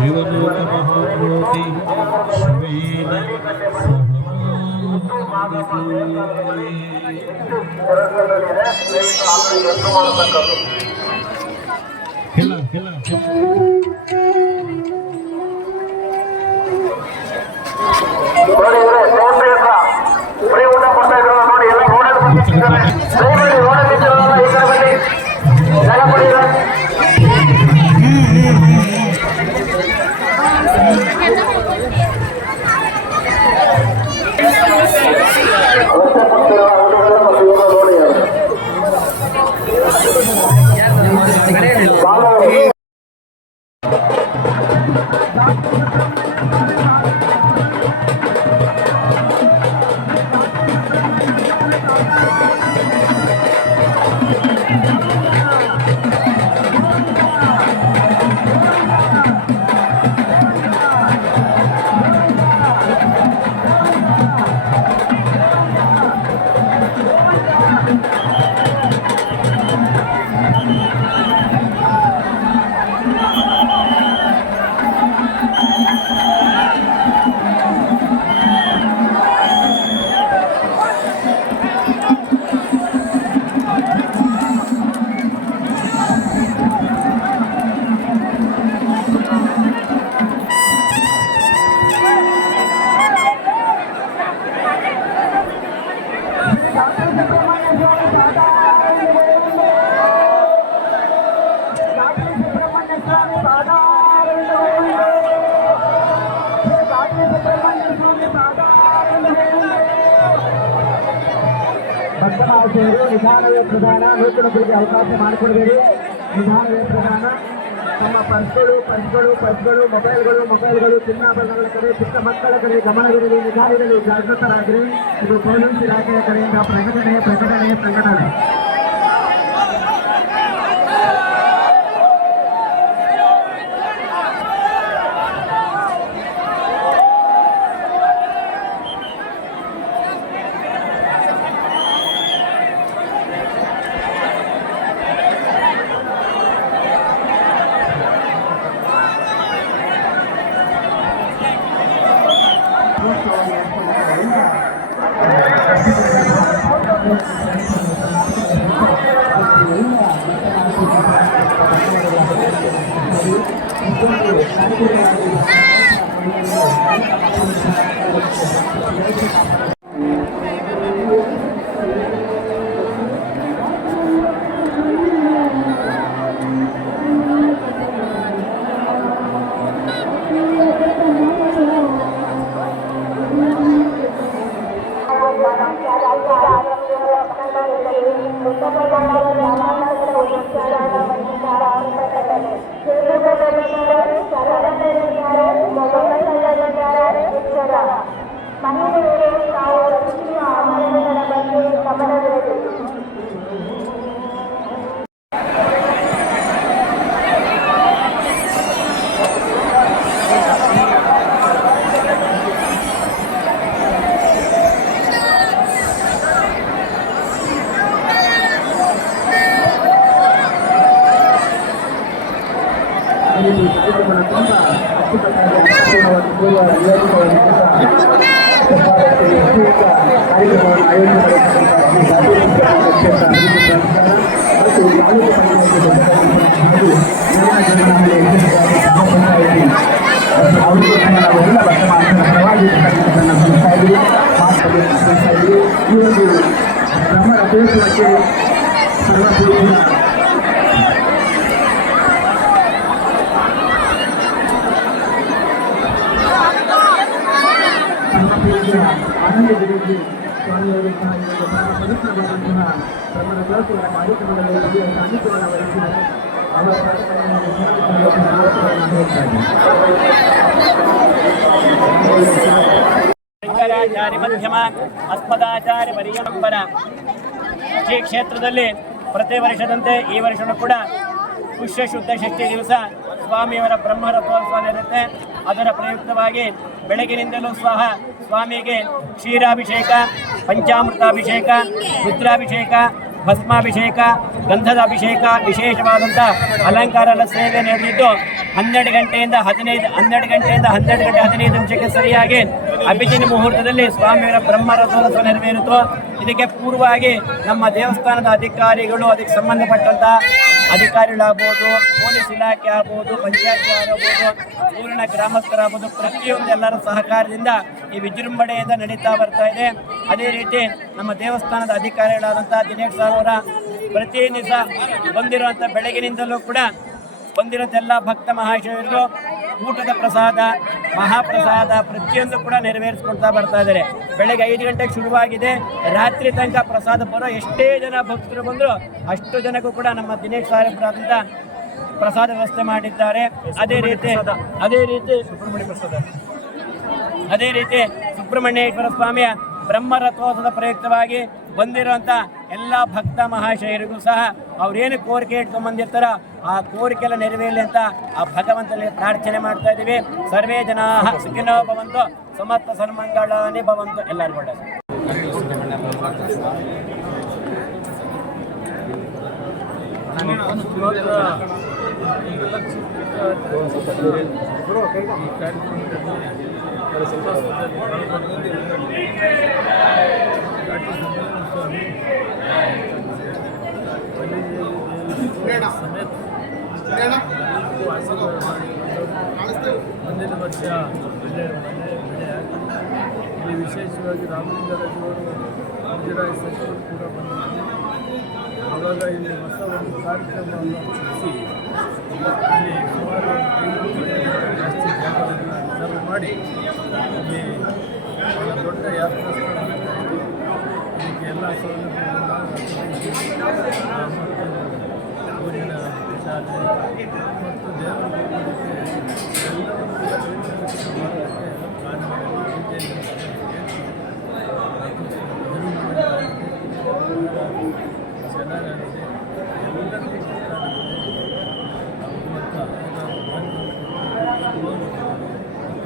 ಶಿವಲೋಕಮಹಾಜ್ಯೋತಿ ಶಿವೇನ ನಿಧಾನವೇ ಪ್ರಧಾನ. ನೂತನಗಳಿಗೆ ಅವಕಾಶ ಮಾಡಿಕೊಡಬೇಡಿ. ನಿಧಾನವೇ ಪ್ರಧಾನ. ನಮ್ಮ ಪರ್ಸ್ಗಳು ಮೊಬೈಲ್ಗಳು ಚಿನ್ನಾಭರಣಗಳ ಕಡೆ ಚಿಕ್ಕ ಮಕ್ಕಳ ಕಡೆ ಗಮನವಿರಲಿ, ನಿಧಾನವಿರಲಿ, ಜಾಗೃತರಾಗಿರಿ. ಇದು ಪೊಲೀಸ್ ಇಲಾಖೆಯ ಕಡೆಯಿಂದ ಪ್ರಕಟಣೆ. ಶಂಕರಾಚಾರ್ಯ ಮಧ್ಯಮ ಅಸ್ಮದಾಚಾರ್ಯ ಪರ್ಯಂಪರ ಶ್ರೀ ಕ್ಷೇತ್ರದಲ್ಲಿ ಪ್ರತಿ ವರ್ಷದಂತೆ ಈ ವರ್ಷವೂ ಕೂಡ ಪುಷ್ಯ ಶುದ್ಧ ಷಷ್ಠಿ ದಿವಸ ಸ್ವಾಮಿಯವರ ಬ್ರಹ್ಮರಥೋತ್ಸವ ನಡೆಯುತ್ತೆ. ಅದರ ಪ್ರಯುಕ್ತವಾಗಿ ಬೆಳಗಿನಿಂದಲೂ ಸಹ ಸ್ವಾಮಿಗೆ ಕ್ಷೀರಾಭಿಷೇಕ, ಪಂಚಾಮೃತಾಭಿಷೇಕ, ರುದ್ರಾಭಿಷೇಕ, ಭಸ್ಮಾಭಿಷೇಕ, ಗಂಧದ ಅಭಿಷೇಕ, ವಿಶೇಷವಾದಂಥ ಅಲಂಕಾರದ ಸೇವೆ ನಡೆದಿದ್ದು 12 ಗಂಟೆಯಿಂದ 12 ಗಂಟೆ 15 ನಿಮಿಷಕ್ಕೆ ಸರಿಯಾಗಿ ಅಭಿಜಿನ್ ಮುಹೂರ್ತದಲ್ಲಿ ಸ್ವಾಮಿಯವರ ಬ್ರಹ್ಮರಥೋತ್ಸವ ನೆರವೇರಿತು. ಇದಕ್ಕೆ ಪೂರ್ವವಾಗಿ ನಮ್ಮ ದೇವಸ್ಥಾನದ ಅಧಿಕಾರಿಗಳು, ಅದಕ್ಕೆ ಸಂಬಂಧಪಟ್ಟಂಥ ಅಧಿಕಾರಿಗಳಾಗ್ಬೋದು, ಪೊಲೀಸ್ ಇಲಾಖೆ ಆಗ್ಬೋದು, ಪಂಚಾಯತ್ ಆಗ್ಬೋದು, ಊರಿನ ಗ್ರಾಮಸ್ಥರಾಗ್ಬೋದು, ಪ್ರತಿಯೊಂದು ಎಲ್ಲರ ಸಹಕಾರದಿಂದ ಈ ವಿಜೃಂಭಣೆಯಿಂದ ನಡೀತಾ ಬರ್ತಾ ಇದೆ. ಅದೇ ರೀತಿ ನಮ್ಮ ದೇವಸ್ಥಾನದ ಅಧಿಕಾರಿಗಳಾದಂಥ ದಿನೇಶ್ ಸರ್ ಅವರ ಪ್ರತಿ ದಿವಸ ಬಂದಿರುವಂಥ ಬೆಳಗಿನಿಂದಲೂ ಕೂಡ ಬಂದಿರೋಂಥ ಎಲ್ಲ ಭಕ್ತ ಮಹಾಶಯರು ಊಟದ ಪ್ರಸಾದ, ಮಹಾಪ್ರಸಾದ ಪ್ರತಿಯೊಂದು ಕೂಡ ನೆರವೇರಿಸ್ಕೊಳ್ತಾ ಬರ್ತಾ ಇದ್ದಾರೆ. ಬೆಳಗ್ಗೆ 5 ಗಂಟೆಗೆ ಶುರುವಾಗಿದೆ, ರಾತ್ರಿ ತನಕ ಪ್ರಸಾದ ಬರೋ ಎಷ್ಟೇ ಜನ ಭಕ್ತರು ಬಂದರೂ ಅಷ್ಟು ಜನಕ್ಕೂ ಕೂಡ ನಮ್ಮ ದಿನೇಶ್ ಸಾಹೇಬರಾದಂಥ ಪ್ರಸಾದ ವ್ಯವಸ್ಥೆ ಮಾಡಿದ್ದಾರೆ. ಅದೇ ರೀತಿ ಸುಬ್ರಹ್ಮಣ್ಯೇಶ್ವರ ಸ್ವಾಮಿಯ ಬ್ರಹ್ಮರಥೋತ್ಸವದ ಪ್ರಯುಕ್ತವಾಗಿ ಬಂದಿರುವಂಥ ಎಲ್ಲ ಭಕ್ತ ಮಹಾಶಯರಿಗೂ ಸಹ ಅವ್ರೇನು ಕೋರಿಕೆ ಇಟ್ಕೊಂಡ್ಬಂದಿರ್ತಾರ ಆ ಕೋರಿಕೆ ಎಲ್ಲ ನೆರವೇರಲಿ ಅಂತ ಆ ಭಗವಂತನಲ್ಲಿ ಪ್ರಾರ್ಥನೆ ಮಾಡ್ತಾ ಇದ್ದೀವಿ. ಸರ್ವೇ ಜನಾ ಸುಖಿನೋ ಭವಂತು, ಸಮಸ್ತ ಸನ್ಮಂಗಳಾನಿ ಭವಂತು. ಎಲ್ಲರಿಗೂ ಒಳ್ಳೆಯದು. ಮುಂದಿನ ವರ್ಷ ಒಳ್ಳೆಯ ಬೆಳೆ ಇಲ್ಲಿ ವಿಶೇಷವಾಗಿ ರಾಮಲಿಂಗರಾಜವರು ಮುಜರಾಯಿ ಸಚಿವರು ಕೂಡ ಬಂದಿದ್ದಾರೆ. ಆವಾಗ ಇಲ್ಲಿ ಹೊಸ ಒಂದು ಕಾರ್ಯಕ್ರಮವನ್ನು ರಚಿಸಿ ಇಲ್ಲಿ ಸುಮಾರು 500 ಜಾಸ್ತಿ ಜಾಗಗಳನ್ನು ರಿಸರ್ವ್ ಮಾಡಿ ಇಲ್ಲಿ ಬಹಳ ದೊಡ್ಡ ಯಾತ್ರಾ ಸ್ಥಳ ಇದಕ್ಕೆ ಎಲ್ಲ ಸೌಲಭ್ಯಗಳನ್ನು ಮತ್ತು ಊರಿನ ಶಾಲೆ ಮತ್ತು ದೇವರ ಚೆನ್ನಾಗಿದೆ. ಎಲ್ಲರಿಗೂ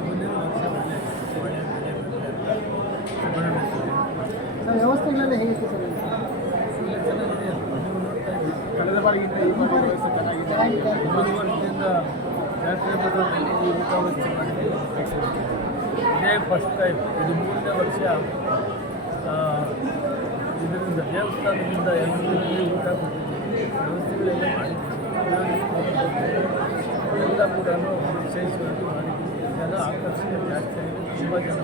ಮುಂದಿನ ವರ್ಷ ಒಳ್ಳೆಯ ಬೆಳೆ ವ್ಯವಸ್ಥೆಗಳೆಲ್ಲ ಹೇಗಿತ್ತು ಸರ್? ಚೆನ್ನಾಗಿದೆ. ನೀವು ನೋಡ್ತಾ ಇದ್ದೀವಿ, ಕಳೆದ ಬಾರಿಗಿಂತ ಈ ಬಾರಿ ಚೆನ್ನಾಗಿದೆ. 3 ವರ್ಷದಿಂದ ಜಾತ್ರೆ ಬರೋದ್ರಲ್ಲಿ ಈ ಊಟ ವ್ಯವಸ್ಥೆ ಮಾಡಿದ್ದೀವಿ. ಇದೇ ಫಸ್ಟ್ ಟೈಮ್, ಇದು 3ನೇ ವರ್ಷ. ಇದರಿಂದ ದೇವಸ್ಥಾನದಿಂದ ಎಲ್ಲರಿಗೂ ಊಟ ಕೊಟ್ಟಿದ್ದೀವಿ, ವ್ಯವಸ್ಥೆಗಳೆಲ್ಲ ಮಾಡಿದ್ದೀವಿ. ಎಲ್ಲ ಕೂಡ ವಿಶೇಷವಾಗಿ ಮಾಡಿದ್ದೀವಿ. ಜನ ಆಕರ್ಷಣೆ ಜಾಸ್ತಿ ಆಗಿದೆ. ತುಂಬ ಜನ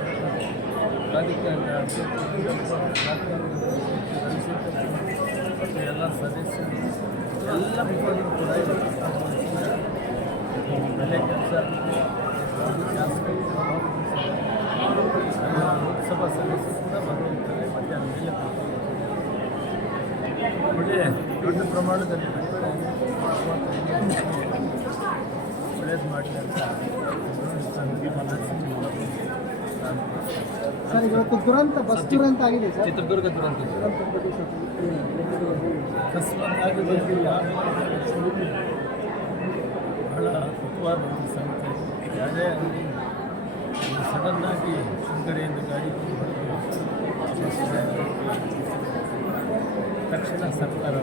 ರಾಜಕೀಯ ಮತ್ತು ಎಲ್ಲ ಸದಸ್ಯರು ಎಲ್ಲ ಮುಖಂಡರು ಕೂಡ ಬೆಲೆ ಕೆಲಸ ಶಾಸಕರು ಲೋಕಸಭಾ ಸದಸ್ಯರು ಕೂಡ ಬರುವಂತಾರೆ. ಮಧ್ಯಾಹ್ನ ಮೇಲೆ ಒಳ್ಳೆಯ ದೊಡ್ಡ ಪ್ರಮಾಣದಲ್ಲಿ ಒಳ್ಳೇದು ಮಾಡಲಿ ಅಂತ ಸರ್, ಇವತ್ತು ದುರಂತ, ಬಸ್ ದುರಂತ ಆಗಿದೆ ಸರ್. ಚಿತ್ರದುರ್ಗ ದುರಂತ ಅಕಸ್ಮಾತ್ ಆಗಬೇಕಿಲ್ಲ. ಬಹಳ ದುಃಖವಾದ ಒಂದು ಸಂಗತಿ. ಯಾರೇ ಆಗಲಿ ಸಡನ್ನಾಗಿ ಕಡೆಯಿಂದ ಗಾಡಿ ಹೊಡೆದು ತಕ್ಷಣ ಸರ್ಕಾರ